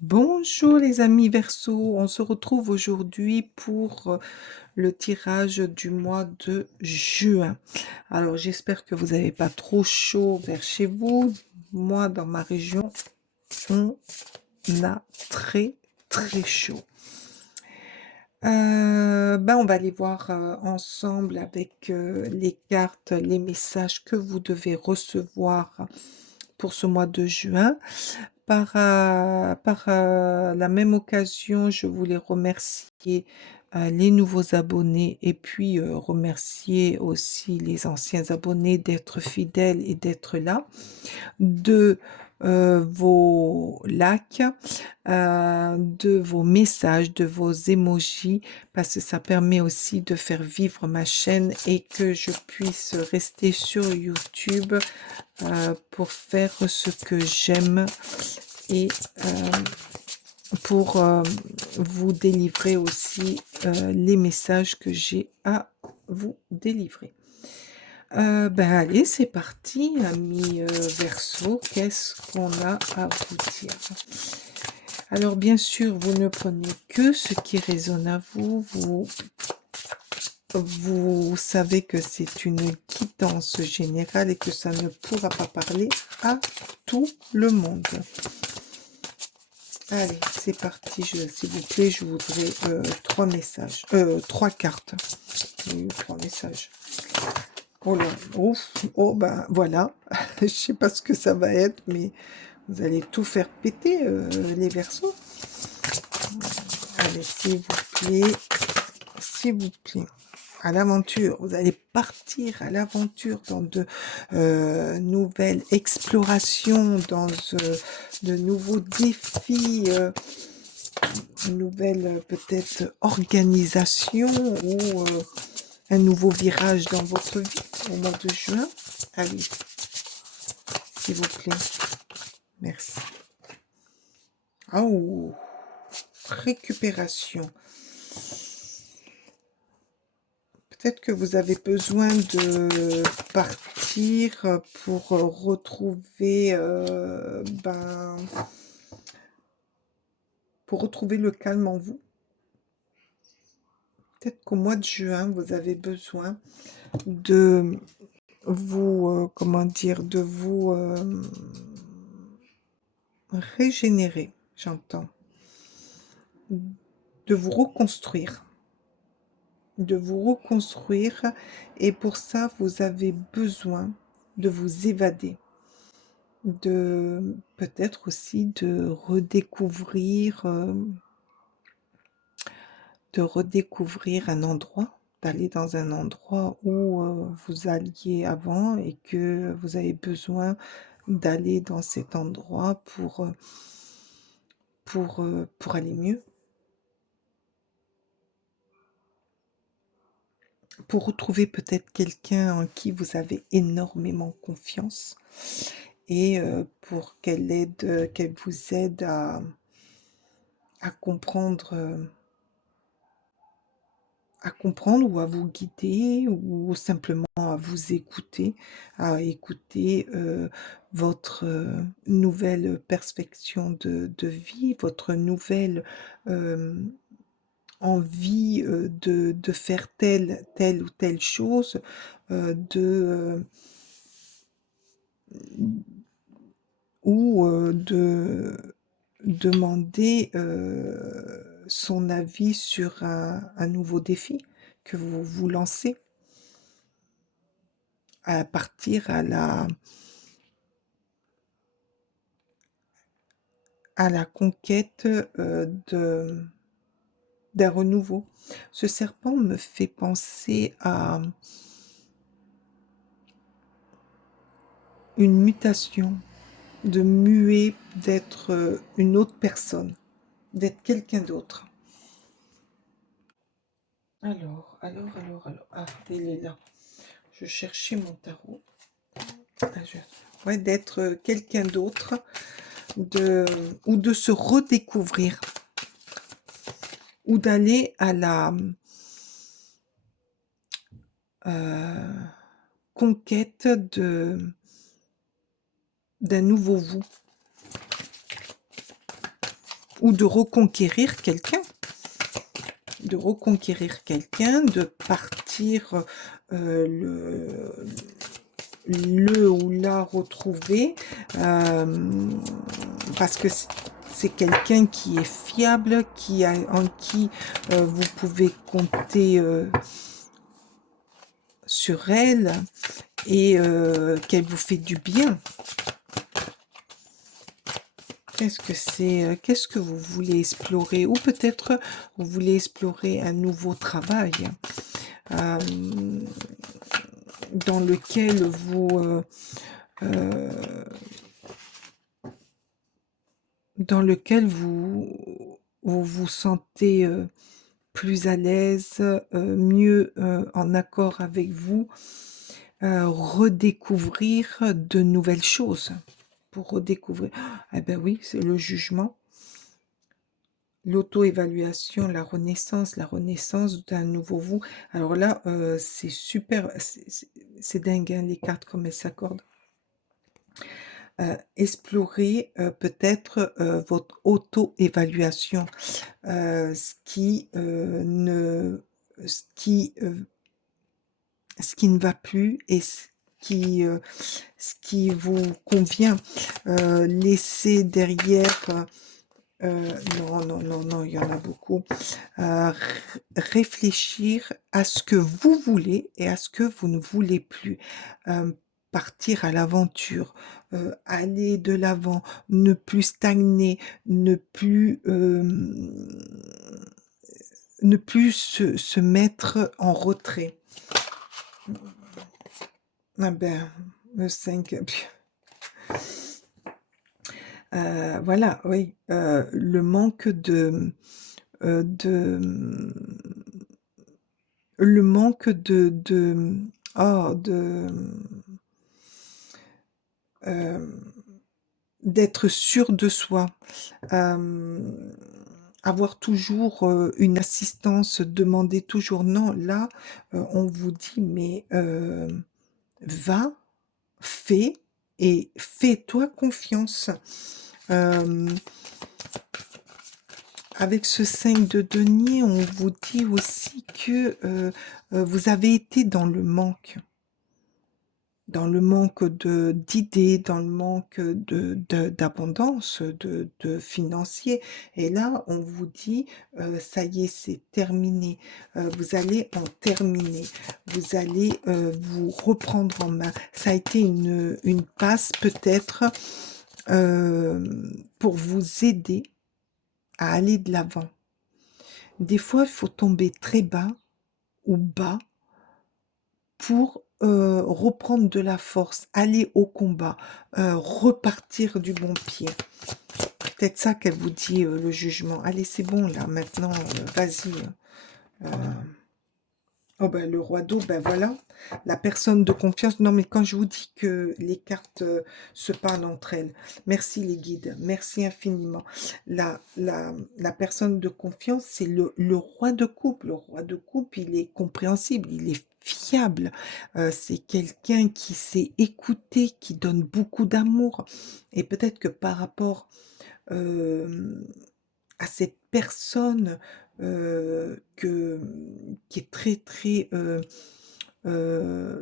Bonjour les amis Verseau, on se retrouve aujourd'hui pour le tirage du mois de juin. Alors j'espère que vous n'avez pas trop chaud vers chez vous. Moi dans ma région, on a très chaud. On va aller voir ensemble avec les cartes, les messages que vous devez recevoir pour ce mois de juin. Par la même occasion, je voulais remercier les nouveaux abonnés et puis remercier aussi les anciens abonnés d'être fidèles et d'être là, de vos likes, de vos messages, de vos emojis, parce que ça permet aussi de faire vivre ma chaîne et que je puisse rester sur YouTube pour faire ce que j'aime et pour vous délivrer aussi les messages que j'ai à vous délivrer. Allez, c'est parti, amis Verseau, qu'est-ce qu'on a à vous dire? Alors, bien sûr, vous ne prenez que ce qui résonne à vous. Vous savez que c'est une guidance générale et que ça ne pourra pas parler à tout le monde. Allez, c'est parti. S'il vous plaît, je voudrais trois messages. Trois cartes. J'ai eu trois messages. Oh là, ouf, oh ben voilà. Je sais pas ce que ça va être, mais vous allez tout faire péter, les Verseaux. Allez, s'il vous plaît, à l'aventure. Vous allez partir à l'aventure dans de nouvelles explorations, dans de nouveaux défis, une nouvelle peut-être organisation ou un nouveau virage dans votre vie au mois de juin. Allez, s'il vous plaît. Merci. Oh, récupération. Peut-être que vous avez besoin de partir pour retrouver, pour retrouver le calme en vous. Peut-être qu'au mois de juin, vous avez besoin de vous, comment dire, de vous régénérer, j'entends, de vous reconstruire. De vous reconstruire et pour ça vous avez besoin de vous évader, de peut-être aussi de redécouvrir un endroit, d'aller dans un endroit où vous alliez avant et que vous avez besoin d'aller dans cet endroit pour aller mieux, pour retrouver peut-être quelqu'un en qui vous avez énormément confiance et pour qu'elle vous aide à à comprendre ou à vous guider ou simplement à vous écouter, à écouter votre nouvelle perspective de vie, votre nouvelle envie de faire telle ou telle chose, de ou de demander son avis sur un nouveau défi que vous vous lancez, à partir à la conquête d'un renouveau. Ce serpent me fait penser à une mutation, de muer, d'être une autre personne, d'être quelqu'un d'autre. Alors. Ah, il est là. Je cherchais mon tarot. Ouais, d'être quelqu'un d'autre, ou de se redécouvrir, ou d'aller à la conquête d'un nouveau vous. ou de reconquérir quelqu'un. De reconquérir quelqu'un, de partir le ou la retrouver, parce que c'est quelqu'un qui est fiable, en qui vous pouvez compter sur elle et qu'elle vous fait du bien. Qu'est-ce que c'est? Qu'est-ce que vous voulez explorer? Ou peut-être vous voulez explorer un nouveau travail euh, dans lequel euh, vous vous sentez plus à l'aise, mieux en accord avec vous, redécouvrir de nouvelles choses. Pour redécouvrir. Eh ben oui, c'est le jugement. L'auto-évaluation, la renaissance d'un nouveau vous. Alors là, c'est super, c'est dingue, hein, les cartes comme elles s'accordent. Explorer peut-être votre auto-évaluation, ce qui ce qui, euh, ce qui ne va plus et ce qui vous convient. Laisser derrière non, non, non, non, il y en a beaucoup. Réfléchir à ce que vous voulez et à ce que vous ne voulez plus. Partir à l'aventure, aller de l'avant, ne plus stagner, ne plus se mettre en retrait. Ah ben, le 5. Voilà, oui, le manque de le manque oh, d'être sûr de soi, avoir toujours une assistance, demander toujours non. Là, on vous dit, mais va, fais et fais-toi confiance. Euh, Avec ce 5 de denier, on vous dit aussi que vous avez été dans le manque d'idées, dans le manque d'abondance, de financier. Et là, on vous dit, ça y est, c'est terminé. Vous allez en terminer. Vous allez vous reprendre en main. Ça a été une passe peut-être pour vous aider à aller de l'avant. Des fois, il faut tomber très bas ou bas pour reprendre de la force, aller au combat, repartir du bon pied. Peut-être ça qu'elle vous dit, le jugement. Allez, c'est bon, là, maintenant, vas-y. euh, Oh ben le roi d'eau, ben voilà, la personne de confiance. Non mais quand je vous dis que les cartes se parlent entre elles, merci les guides, merci infiniment. La personne de confiance, c'est le roi de coupe. Le roi de coupe, il est compréhensible, il est fiable. C'est quelqu'un qui sait écouter, qui donne beaucoup d'amour. Et peut-être que par rapport euh, à cette personne qui est très très,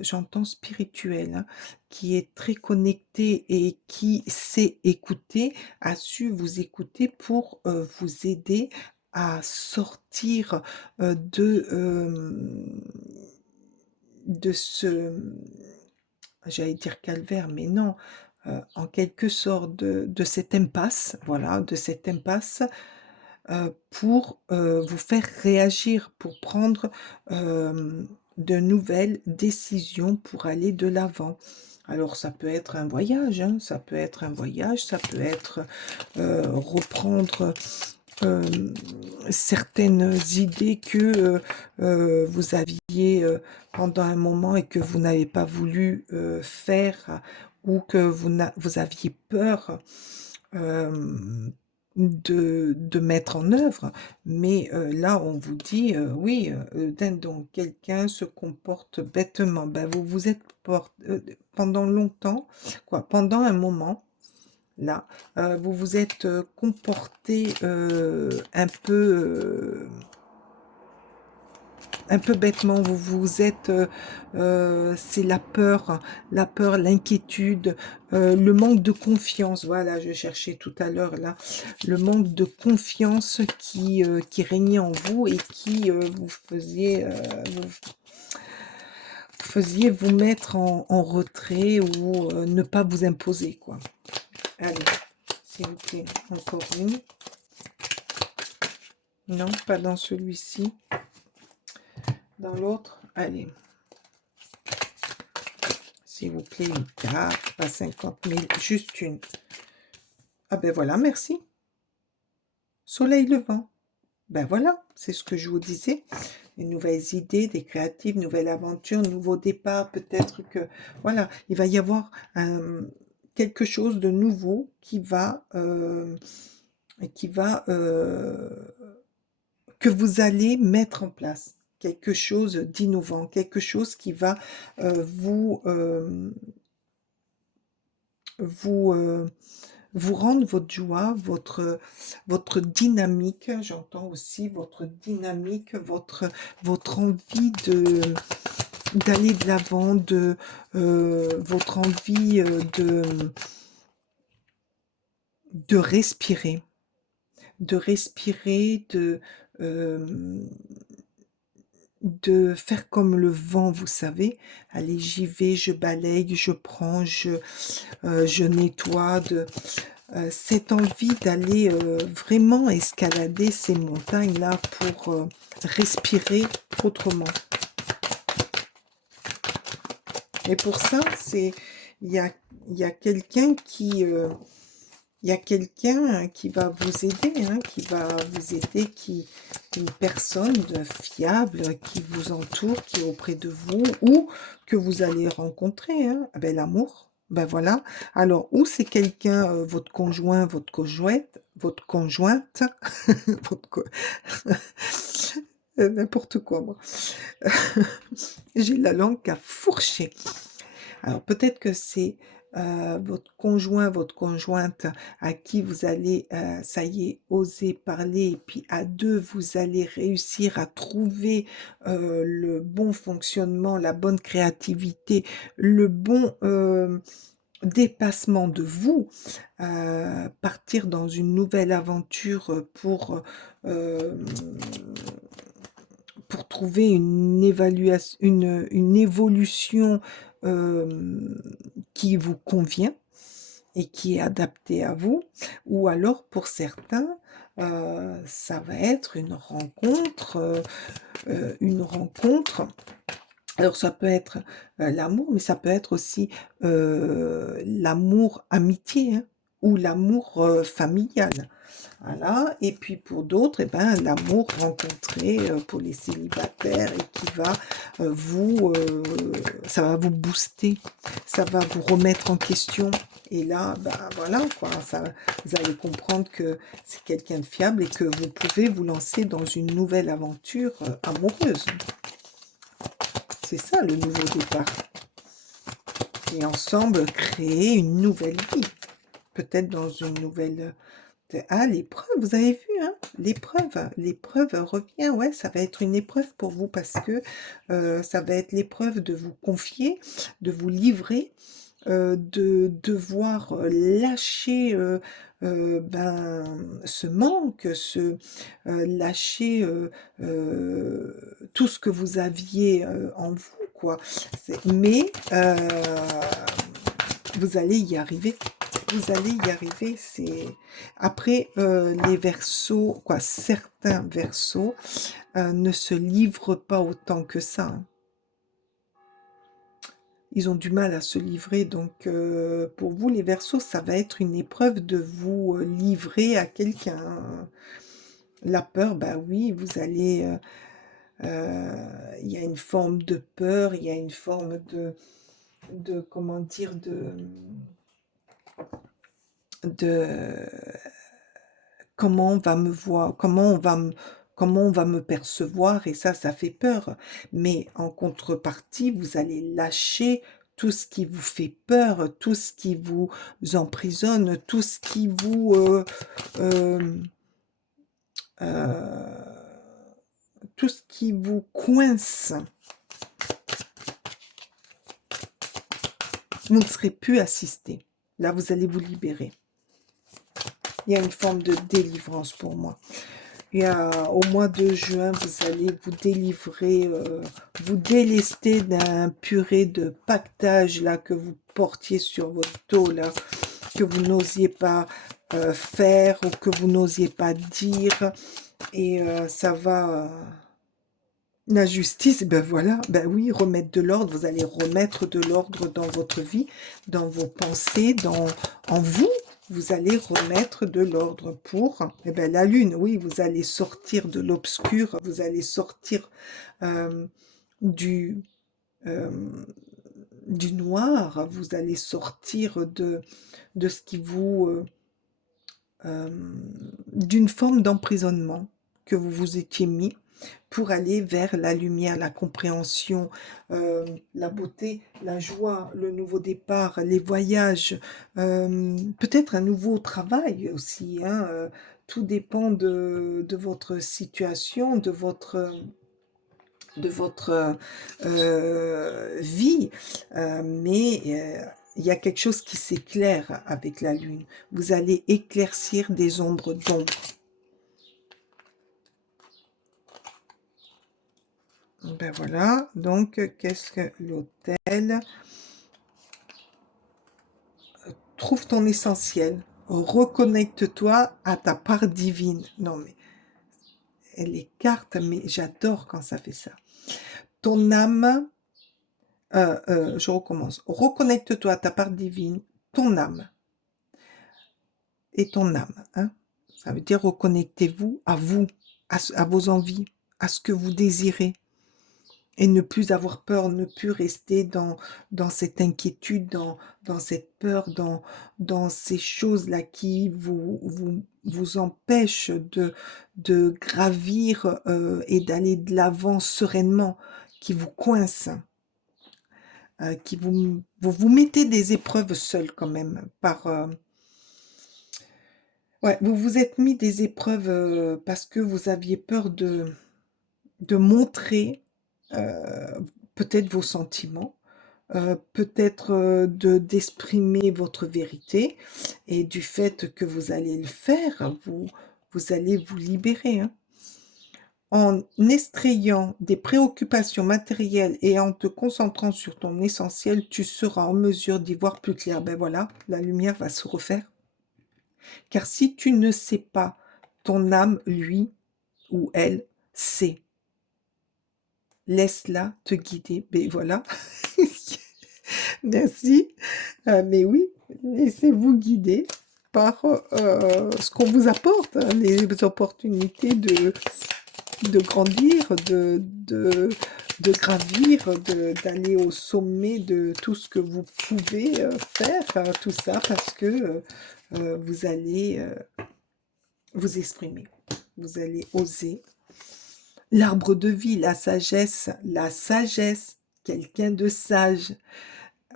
j'entends spirituelle, hein, qui est très connectée et qui sait écouter, a su vous écouter pour vous aider à sortir de ce, j'allais dire calvaire, mais non, en quelque sorte de cette impasse, voilà, de cette impasse pour vous faire réagir, pour prendre de nouvelles décisions pour aller de l'avant. Alors ça peut être un voyage, hein, ça peut être un voyage, ça peut être reprendre euh, certaines idées que vous aviez pendant un moment et que vous n'avez pas voulu faire ou que vous aviez peur de mettre en œuvre. Mais là, on vous dit, oui, donc quelqu'un se comporte bêtement. Ben, vous vous êtes pendant longtemps, quoi, pendant un moment, là. Vous vous êtes comporté un peu bêtement, vous vous êtes, c'est la peur, l'inquiétude, le manque de confiance. Voilà, je cherchais tout à l'heure là, le manque de confiance qui régnait en vous et qui vous faisiez vous mettre en retrait ou ne pas vous imposer, quoi. Allez, s'il vous plaît, encore une. Non, pas dans celui-ci. Dans l'autre, allez. S'il vous plaît, une carte, pas 50 000, juste une. Ah ben voilà, merci. Soleil levant. Ben voilà, c'est ce que je vous disais. Des nouvelles idées, des créatives, nouvelle aventure, nouveau départ. Peut-être que, voilà, il va y avoir quelque chose de nouveau que vous allez mettre en place. Quelque chose d'innovant, quelque chose qui va vous, vous rendre votre joie, votre dynamique, j'entends aussi votre dynamique, votre envie d'aller de l'avant, votre envie de respirer, de respirer, euh, de faire comme le vent, vous savez. Allez, j'y vais, je balaye, je prends, je nettoie, cette envie d'aller vraiment escalader ces montagnes-là pour respirer autrement. Et pour ça, il y a, il y a quelqu'un il y a quelqu'un qui va vous aider, hein, qui va vous aider, une personne fiable qui vous entoure, qui est auprès de vous, ou que vous allez rencontrer, hein. Ah ben, l'amour, ben voilà. Alors, ou c'est quelqu'un, votre conjoint, votre conjointe, votre co- n'importe quoi, moi. J'ai la langue qui a fourché. Alors peut-être que c'est votre conjoint, votre conjointe à qui vous allez, ça y est, oser parler et puis à 2 vous allez réussir à trouver, le bon fonctionnement, la bonne créativité, le bon, dépassement de vous, partir dans une nouvelle aventure, pour trouver une évolution qui vous convient et qui est adaptée à vous, ou alors pour certains, ça va être une rencontre. Alors ça peut être l'amour, mais ça peut être aussi l'amour amitié, hein, ou l'amour familial. Voilà. Et puis pour d'autres, eh ben, l'amour rencontré pour les célibataires et qui va ça va vous booster, ça va vous remettre en question. Et là, ben voilà quoi, vous allez comprendre que c'est quelqu'un de fiable et que vous pouvez vous lancer dans une nouvelle aventure amoureuse. C'est ça le nouveau départ. Et ensemble créer une nouvelle vie. Peut-être dans une nouvelle. Ah, l'épreuve, vous avez vu, hein? L'épreuve revient, ouais, ça va être une épreuve pour vous parce que ça va être l'épreuve de vous confier, de vous livrer, de devoir lâcher ben, ce manque, lâcher tout ce que vous aviez en vous, quoi. Mais vous allez y arriver. Vous allez y arriver. Après les verseaux, quoi, certains verseaux ne se livrent pas autant que ça, hein. Ils ont du mal à se livrer, donc pour vous, les Verseaux, ça va être une épreuve de vous livrer à quelqu'un, hein. La peur, bah oui, vous allez, il y a une forme de peur, il y a une forme comment dire, de comment on va me voir, comment on va me percevoir, et ça fait peur. Mais en contrepartie, vous allez lâcher tout ce qui vous fait peur, tout ce qui vous emprisonne, tout ce qui vous, euh, tout ce qui vous coince, vous ne serez plus assisté. Là, vous allez vous libérer. Il y a une forme de délivrance pour moi. Au mois de juin, vous allez vous délivrer, vous délester d'un purée de pactage là que vous portiez sur votre dos là, que vous n'osiez pas faire ou que vous n'osiez pas dire. Et ça va... la justice, ben voilà, ben oui, remettre de l'ordre, vous allez remettre de l'ordre dans votre vie, dans vos pensées, en vous, vous allez remettre de l'ordre pour, eh ben, la lune, oui, vous allez sortir de l'obscur, vous allez sortir euh, du, euh, du noir, vous allez sortir de ce qui vous, euh, d'une forme d'emprisonnement que vous vous étiez mis pour aller vers la lumière, la compréhension, la beauté, la joie, le nouveau départ, les voyages, peut-être un nouveau travail aussi, hein, tout dépend de votre situation, de votre vie, mais il y a quelque chose qui s'éclaire avec la lune. Vous allez éclaircir des ombres d'ombre. Ben voilà, donc qu'est-ce que l'autel? Trouve ton essentiel, reconnecte-toi à ta part divine. Non mais, les cartes, mais j'adore quand ça fait ça. Ton âme, je recommence, reconnecte-toi à ta part divine, ton âme et ton âme. Hein? Ça veut dire reconnectez-vous à vous, à vos envies, à ce que vous désirez. Et ne plus avoir peur, ne plus rester dans cette inquiétude, dans cette peur, dans ces choses-là qui vous empêchent de gravir et d'aller de l'avant sereinement, qui vous coincent, qui vous mettez des épreuves seules quand même. Ouais, vous vous êtes mis des épreuves parce que vous aviez peur de montrer peut-être vos sentiments, peut-être d'exprimer votre vérité, et du fait que vous allez le faire, vous allez vous libérer. Hein. En extrayant des préoccupations matérielles et en te concentrant sur ton essentiel, tu seras en mesure d'y voir plus clair. Ben voilà, la lumière va se refaire. Car si tu ne sais pas, ton âme, lui ou elle, sait. Laisse-la te guider. Ben voilà. Merci. Mais oui, laissez-vous guider par ce qu'on vous apporte, hein, les opportunités de grandir, de gravir, d'aller au sommet de tout ce que vous pouvez faire, tout ça parce que vous allez vous exprimer, vous allez oser. L'arbre de vie, la sagesse, quelqu'un de sage.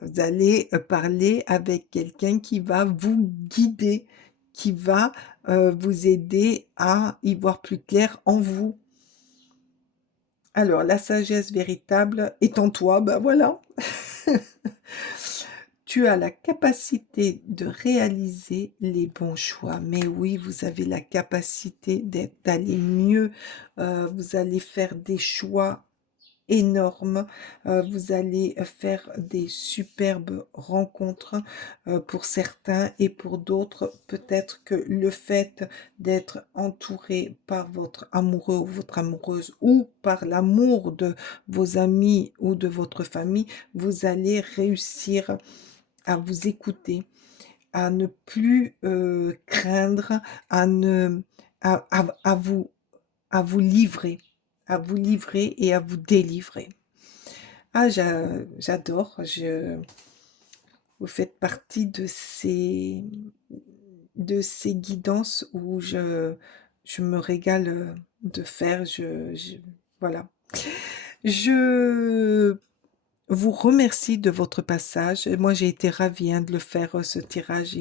Vous allez parler avec quelqu'un qui va vous guider, qui va vous aider à y voir plus clair en vous. Alors, la sagesse véritable est en toi, ben voilà. Tu as la capacité de réaliser les bons choix. Mais oui, vous avez la capacité d'aller mieux. Vous allez faire des choix énorme. Vous allez faire des superbes rencontres pour certains et pour d'autres. Peut-être que le fait d'être entouré par votre amoureux ou votre amoureuse ou par l'amour de vos amis ou de votre famille, vous allez réussir à vous écouter, à ne plus craindre, à, ne, à vous livrer, à vous livrer et à vous délivrer. Ah, j'adore, vous faites partie de ces guidances où je me régale de faire, voilà. Je vous remercie de votre passage. Moi, j'ai été ravie, hein, de le faire, ce tirage.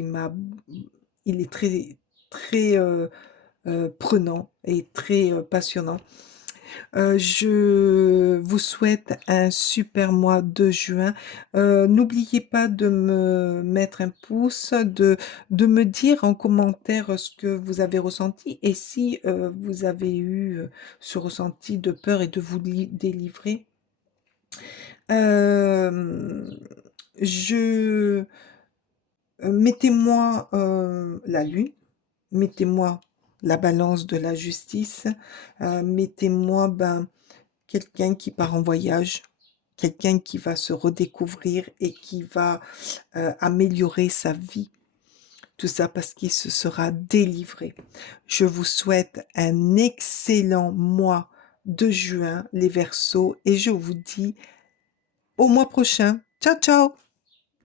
Il est très, très, prenant et très, passionnant. Je vous souhaite un super mois de juin. N'oubliez pas de me mettre un pouce, de me dire en commentaire ce que vous avez ressenti et si vous avez eu ce ressenti de peur et de vous délivrer. Euh, je Mettez-moi la lune, mettez-moi la balance de la justice, mettez-moi quelqu'un qui part en voyage, quelqu'un qui va se redécouvrir et qui va améliorer sa vie. Tout ça parce qu'il se sera délivré. Je vous souhaite un excellent mois de juin, les Verseaux, et je vous dis au mois prochain. Ciao, ciao!